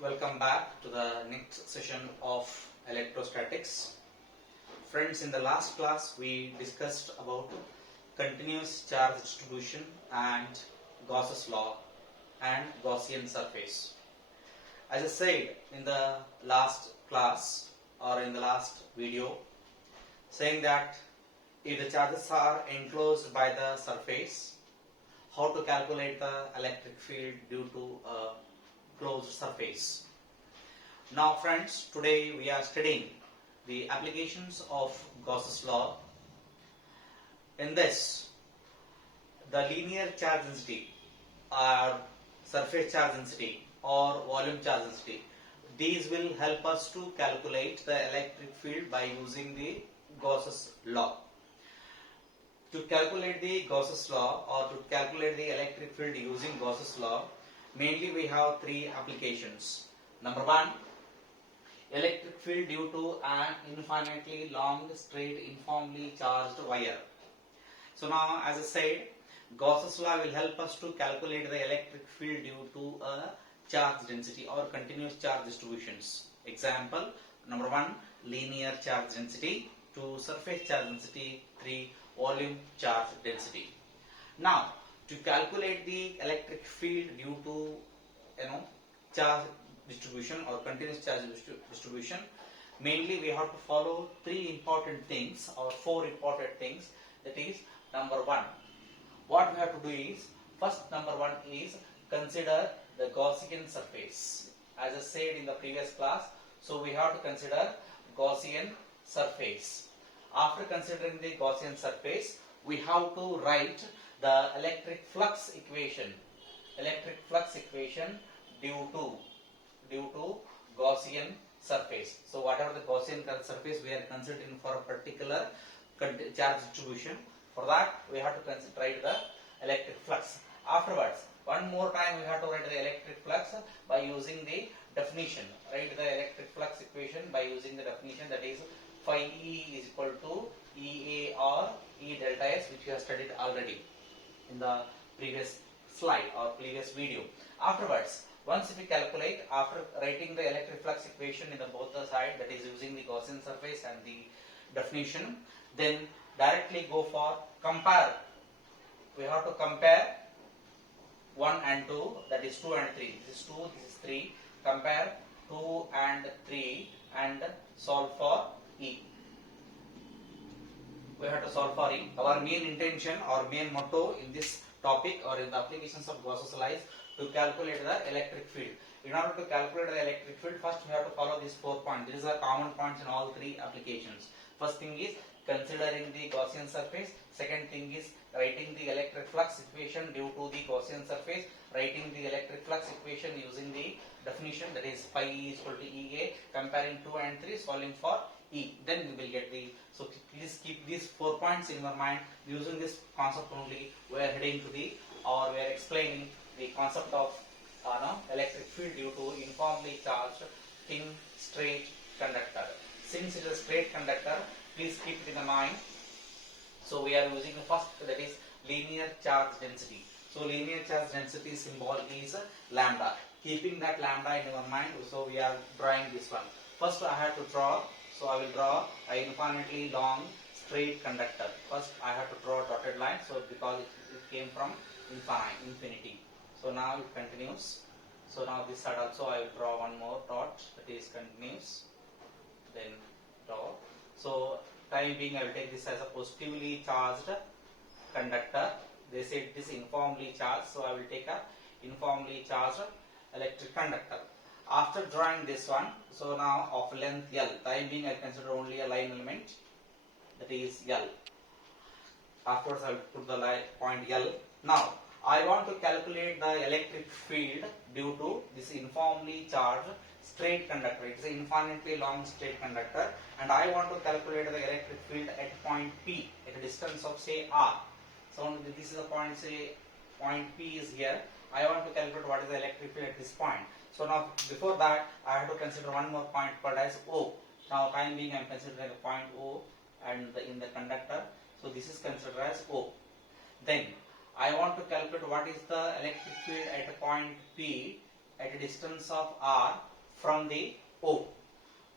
Welcome back to the next session of electrostatics. Friends, in the last class we discussed about continuous charge distribution and Gauss's law and Gaussian surface. As I said in the last class or in the last video, saying that if the charges are enclosed by the surface, how to calculate the electric field due to a closed surface. Now friends, today we are studying the applications of Gauss's law. In this, the linear charge density or surface charge density or volume charge density, these will help us to calculate the electric field by using the Gauss's law. To calculate the Gauss's law or to calculate the electric field using Gauss's law, mainly we have three applications. Number one, electric field due to an infinitely long, straight, uniformly charged wire. So now, as I said, Gauss's law will help us to calculate the electric field due to a charge density or continuous charge distributions. Example, number one, linear charge density, 2, surface charge density, 3, volume charge density. Now, to calculate the electric field due to charge distribution or continuous charge distribution, mainly we have to follow three important things or four important things. That is, number one, what we have to do is, first number one is consider the Gaussian surface. As I said in the previous class, so we have to consider Gaussian surface. After considering the Gaussian surface, we have to write the electric flux equation due to Gaussian surface. So whatever the Gaussian surface we are considering for a particular charge distribution, for that we have to write the electric flux. Afterwards, one more time we have to write the electric flux by using the definition. Write the electric flux equation by using the definition, that is phi E is equal to EA or E delta S, which we have studied already in the previous slide or previous video. Afterwards, once we calculate, after writing the electric flux equation in the both the side, that is using the Gaussian surface and the definition, then directly go for compare. We have to compare 1 and 2, that is 2 and 3. This is 2, this is 3. Compare 2 and 3 and solve for E. We have to solve for E. Our main intention or main motto in this topic or in the applications of Gauss's law is to calculate the electric field. In order to calculate the electric field, first we have to follow these 4 points. These are common points in all three applications. First thing is considering the Gaussian surface. Second thing is writing the electric flux equation due to the Gaussian surface. Writing the electric flux equation using the definition, that is phi E is equal to EA. Comparing 2 and 3, solving for E. Then we will get the, so please keep these 4 points in your mind. Using this concept only, we are heading to the, or we are explaining the concept of electric field due to uniformly charged thin straight conductor. Since it is a straight conductor, please keep it in the mind. So we are using the first, that is linear charge density. So linear charge density symbol is lambda. Keeping that lambda in your mind, so we are drawing this one. First I have to draw, so I will draw a infinitely long straight conductor. First I have to draw a dotted line, so because it came from infinity. So now it continues. So now this side also I will draw one more dot, that is continues. Then draw. So time being I will take this as a positively charged conductor. They said this uniformly charged, so I will take a uniformly charged electric conductor. After drawing this one, so now of length L, time being I consider only a line element, that is L. Afterwards I will put the point L. Now I want to calculate the electric field due to this uniformly charged straight conductor. It is an infinitely long straight conductor, and I want to calculate the electric field at point P at a distance of say R. So this is the point, say point P is here. I want to calculate what is the electric field at this point. So now before that I have to consider one more point called as O. Now time being I am considering a point O and in the conductor. So this is considered as O. Then I want to calculate what is the electric field at a point P at a distance of r from the O.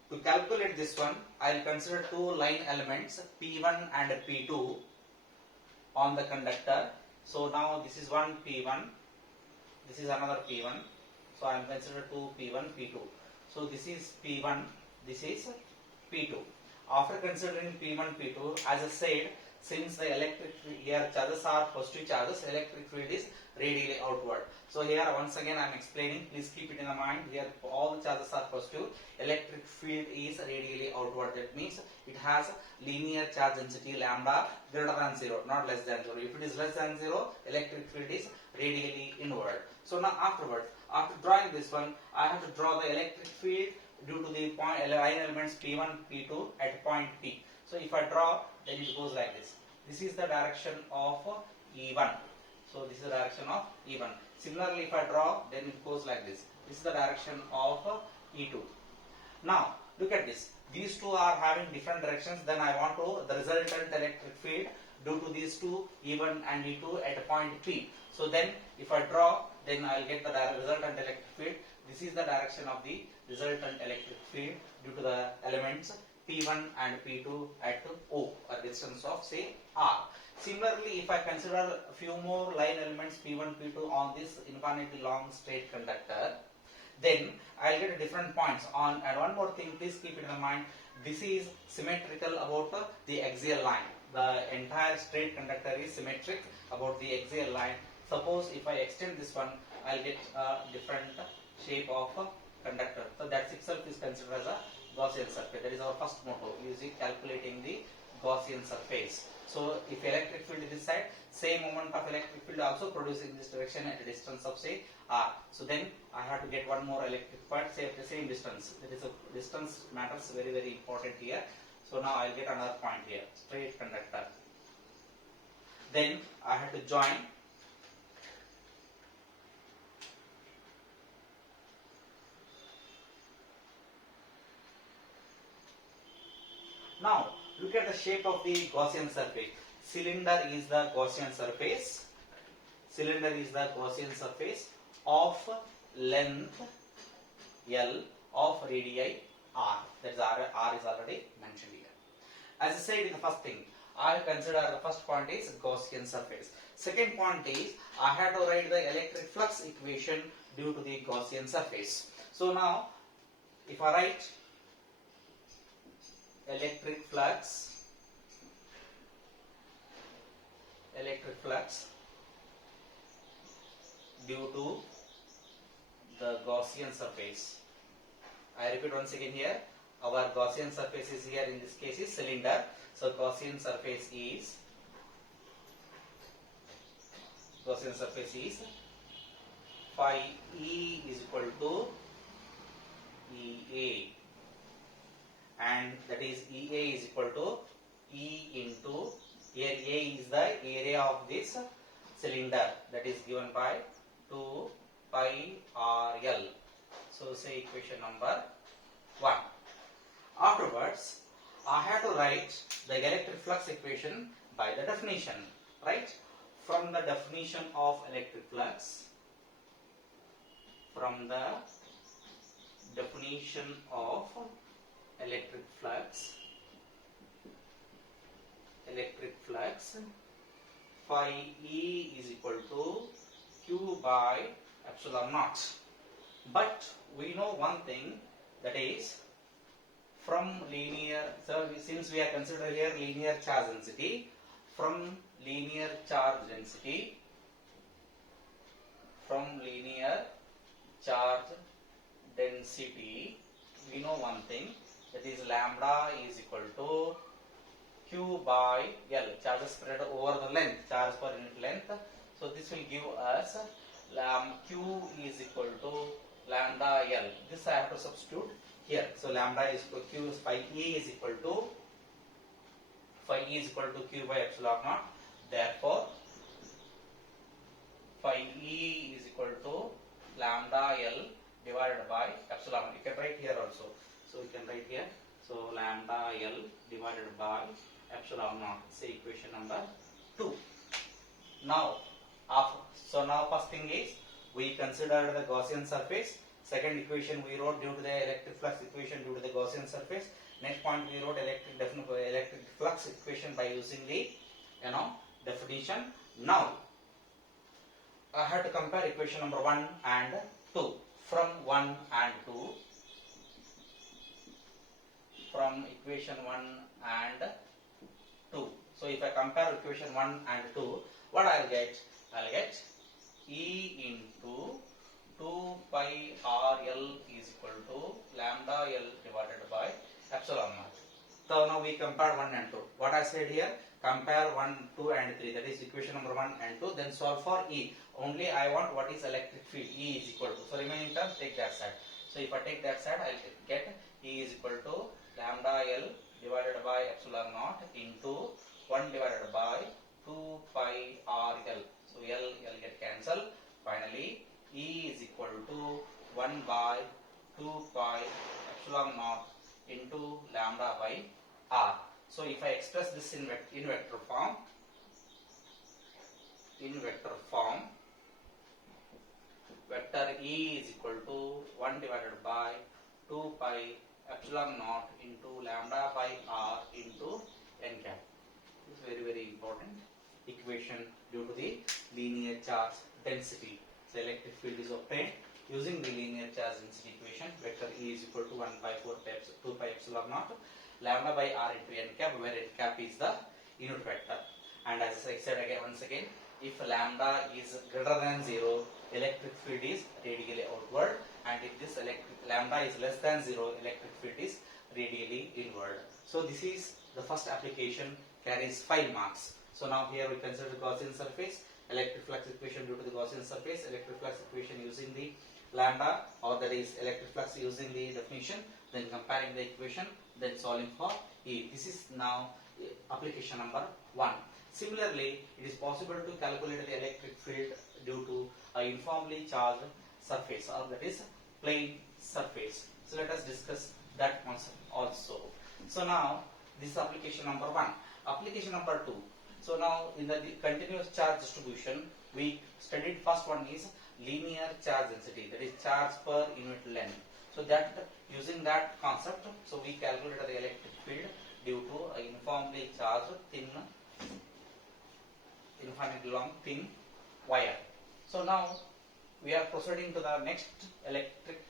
To calculate this one, I will consider two line elements P1 and P2 on the conductor. So now this is one P1, this is another P1. So I am consider two P1, P2. So this is P1, this is P2. After considering P1, P2, as I said, since the electric here charges are positive charges, electric field is radially outward. So here once again I am explaining, please keep it in the mind, here all the charges are positive, electric field is radially outward. That means it has linear charge density lambda greater than 0, not less than 0. If it is less than 0, electric field is radially inward. So now afterwards, after drawing this one, I have to draw the electric field due to the point line elements P1, P2 at point P. So if I draw, then it goes like this. This is the direction of E1. So this is the direction of E1. Similarly, if I draw, then it goes like this. This is the direction of E2. Now, look at this. These two are having different directions. Then I want the resultant electric field due to these two E1 and E2 at point P. So then, if I draw, then I will get the resultant electric field. This is the direction of the resultant electric field due to the elements P1 and P2 at O, a distance of say R. Similarly, if I consider a few more line elements P1, P2 on this infinitely long straight conductor, then I will get different points on. And one more thing, please keep it in mind, this is symmetrical about the axial line. The entire straight conductor is symmetric about the axial line. Suppose if I extend this one, I will get a different shape of a conductor. So that itself is considered as a Gaussian surface. That is our first motto, using calculating the Gaussian surface. So if electric field is this side, same moment of electric field also produced in this direction at a distance of say r. So then I have to get one more electric part say at the same distance. That is a distance matters very important here. So now I will get another point here, straight conductor. Then I have to join now. Look at the shape of the Gaussian surface. Cylinder is the Gaussian surface. Cylinder is the Gaussian surface of length L of radii R. That is R is already mentioned here. As I said in the first thing, I consider the first point is Gaussian surface. Second point is I have to write the electric flux equation due to the Gaussian surface. So now, if I write electric flux due to the Gaussian surface. I repeat once again here, our Gaussian surface is here, in this case is cylinder. So Gaussian surface is phi E is equal to EA, and that is EA is equal to E into, here A is the area of this cylinder, that is given by 2 pi RL. So say equation number 1. Afterwards, I have to write the electric flux equation by the definition, right? From the definition of electric flux, phi E is equal to Q by epsilon naught. But we know one thing, that is from linear, so since we are considering here linear charge density, from linear charge density, we know one thing, that is lambda is equal to Q by L, charges spread over the length, charge per unit length. So this will give us Q is equal to lambda L. This I have to substitute here. So lambda is equal to Q, phi E is equal to Q by epsilon naught. Therefore, phi E is equal to lambda L divided by epsilon. You can write here also. So you can write here. So lambda L divided by epsilon naught. Say equation number 2. Now, now first thing is we considered the Gaussian surface. Second equation we wrote due to the electric flux equation due to the Gaussian surface. Next point we wrote electric flux equation by using the definition. Now I have to compare equation number 1 and 2. From 1 and 2, from equation 1 and 2. So if I compare equation 1 and 2, what I'll get? I'll get E into 2 pi RL is equal to lambda L divided by epsilon naught. So now we compare 1 and 2. What I said here, compare 1, 2 and 3, that is equation number 1 and 2, then solve for E. Only I want what is electric field, E is equal to. So remaining terms, take that side. So if I take that side, I will get E is equal to lambda L divided by epsilon naught into 1 divided by 2 pi RL. So L get cancelled. Finally, E is equal to 1 by 2 pi epsilon naught into lambda by R. So if I express this in vector form, vector E is equal to 1 divided by 2 pi epsilon naught into lambda by R into n cap. This is very, very important equation due to the linear charge density. So electric field is obtained using the linear charge density equation. Vector E is equal to 1 by 2 pi epsilon naught lambda by R into n cap, where n cap is the unit vector. And as I said again, once again, if lambda is greater than 0, electric field is radially outward, and if this lambda is less than 0, electric field is radially inward. So this is the first application, carries 5 marks. So now here we consider the Gaussian surface, electric flux equation due to the Gaussian surface, electric flux equation using the lambda, or that is electric flux using the definition, then comparing the equation, then solving for E. This is now application number 1. Similarly, it is possible to calculate the electric field due to a uniformly charged surface, or that is plane surface. So let us discuss that concept also. So now this is application number 1. Application number 2. So now in the continuous charge distribution, we studied first one is linear charge density, that is charge per unit length. So that using that concept, so we calculated the electric field due to a uniformly charged infinitely long thin wire. So now we are proceeding to the next electric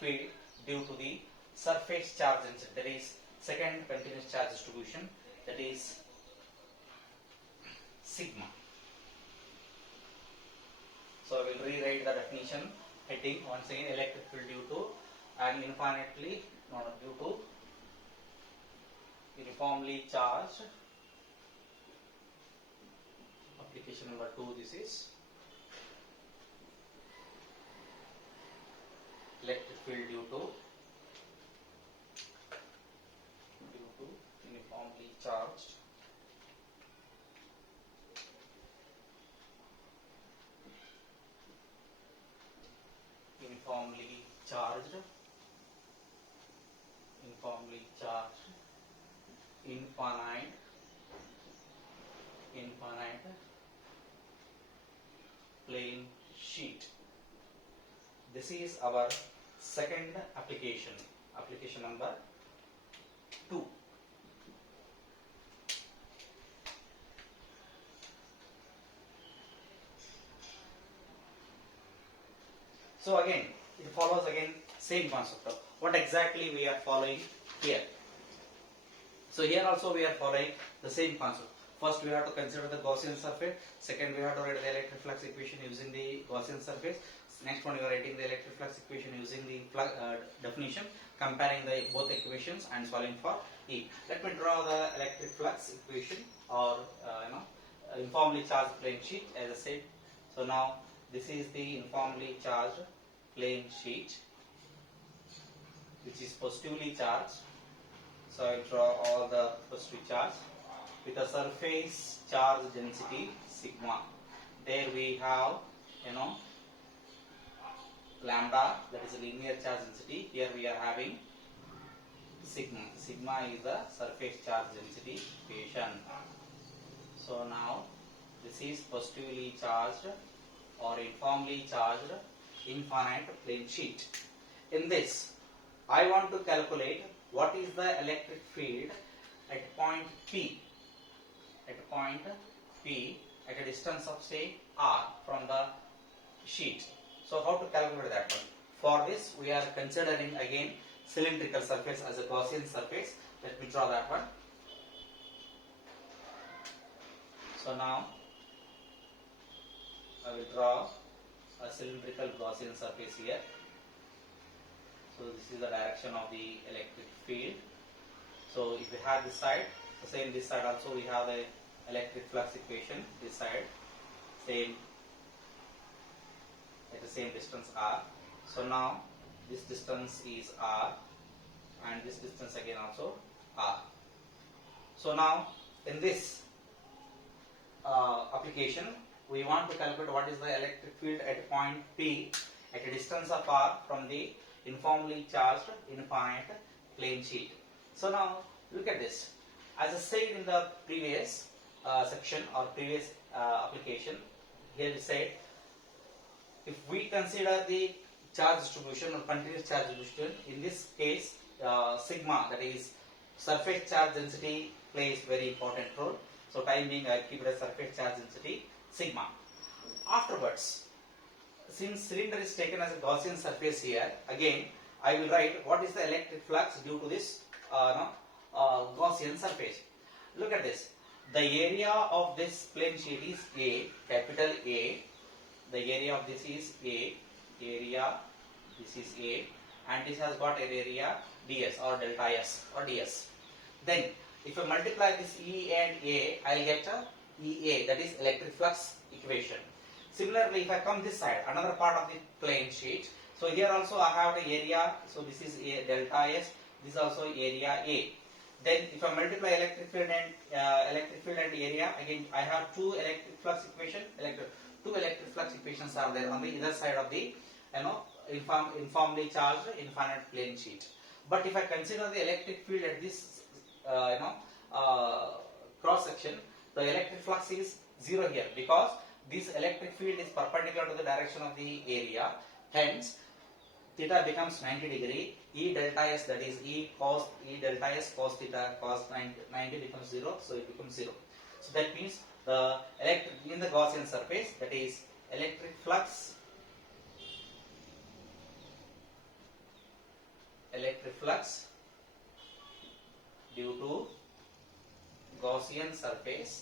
field due to the surface charge density, that is second continuous charge distribution, that is sigma. So we will rewrite the definition heading once again, electric field due to an uniformly charged. Application number 2, this is electric field due to uniformly charged infinite plane sheet. This is our second application, application number 2. So again, it follows again same concept of what exactly we are following here. So here also we are following the same concept. First we have to consider the Gaussian surface. Second we have to write the electric flux equation using the Gaussian surface. Next one we are writing the electric flux equation using the definition, comparing the both equations and solving for E. Let me draw the electric flux equation, or uniformly charged plane sheet as I said. So now this is the uniformly charged plane sheet which is positively charged. So I draw all the positive charge with a surface charge density sigma. There we have lambda, that is a linear charge density. Here we are having sigma. Sigma is the surface charge density equation. So now this is positively charged or uniformly charged infinite plane sheet. In this, I want to calculate what is the electric field at point P, at a distance of say r from the sheet. So how to calculate that one? For this, we are considering again cylindrical surface as a Gaussian surface. Let me draw that one. So now I will draw a cylindrical Gaussian surface here. So this is the direction of the electric field. So if we have this side, so same this side also we have the electric flux equation. This side same at the same distance r. So now this distance is r, and this distance again also r. So now in this application, we want to calculate what is the electric field at point P at a distance of r from the uniformly charged infinite plane sheet. So now look at this. As I said in the previous section or previous application, here we said if we consider the charge distribution or continuous charge distribution, in this case sigma, that is surface charge density, plays very important role. So time being I keep it as surface charge density sigma. Afterwards, since cylinder is taken as a Gaussian surface here, again I will write what is the electric flux due to this Gaussian surface. Look at this. The area of this plane sheet is A, capital A. The area of this is A, this is A, and this has got an area ds or delta s or ds. Then if I multiply this E and A, I will get a EA, that is electric flux equation. Similarly, if I come this side, another part of the plane sheet, so here also I have the area, so this is A delta S, this is also area A. Then if I multiply electric field and area, again I have two electric flux equations are there on the either side of the uniformly charged infinite plane sheet. But if I consider the electric field at this cross section, the electric flux is 0 here, because this electric field is perpendicular to the direction of the area. Hence, theta becomes 90 degree. E delta S, that is E delta S cos theta cos 90 becomes 0, so it becomes 0. So that means the in the Gaussian surface, that is electric flux due to Gaussian surface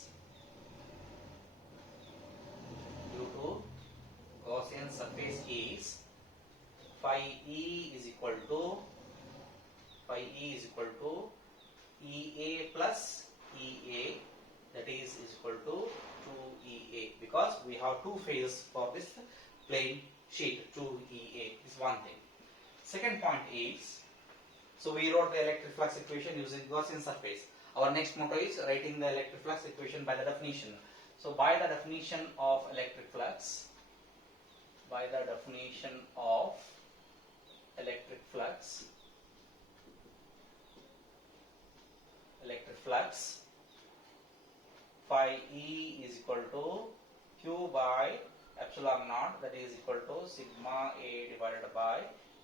is phi E is equal to EA plus EA, that is equal to 2EA, because we have two phases for this plane sheet. 2EA is one thing. Second point is, so we wrote the electric flux equation using Gaussian surface. Our next motto is writing the electric flux equation by the definition. So by the definition of electric flux, phi E is equal to Q by epsilon naught, that is equal to sigma A divided by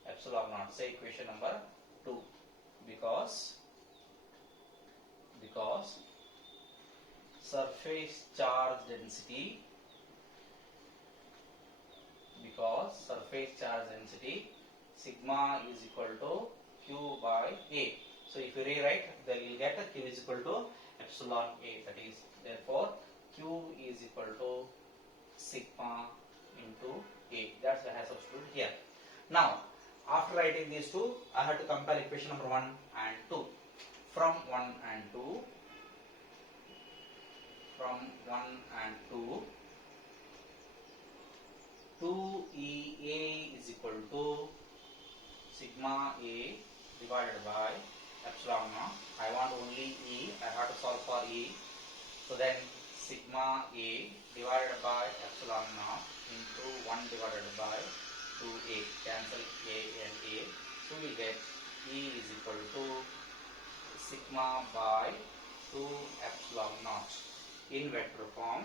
epsilon naught. Say equation number 2, because surface charge density sigma is equal to Q by A. So if you rewrite, then you will get Q is equal to epsilon A, that is therefore Q is equal to sigma into A. That's what I have substituted here. Now after writing these two, I have to compare equation number 1 and 2. From 1 and 2, 2EA is equal to sigma A divided by epsilon naught. I want only E, I have to solve for E. So then sigma A divided by epsilon naught into 1 divided by 2A, cancel A and A. So we get E is equal to sigma by 2 epsilon naught in vector form.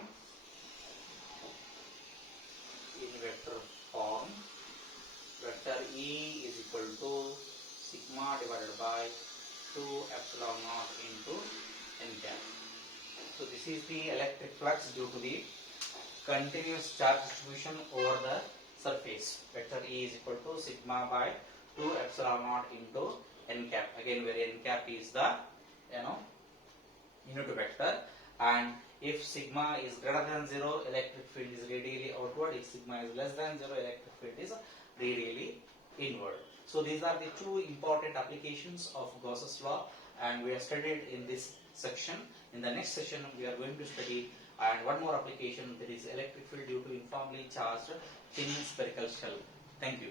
in vector form. Vector E is equal to sigma divided by 2 epsilon naught into n cap. So this is the electric flux due to the continuous charge distribution over the surface. Vector E is equal to sigma by 2 epsilon naught into n cap. Again, where n cap is the unit vector, and if sigma is greater than 0, electric field is radially outward. If sigma is less than 0, electric field is radially inward. So these are the two important applications of Gauss's law, and we have studied in this section. In the next session, we are going to study and one more application, that is electric field due to uniformly charged thin spherical shell. Thank you.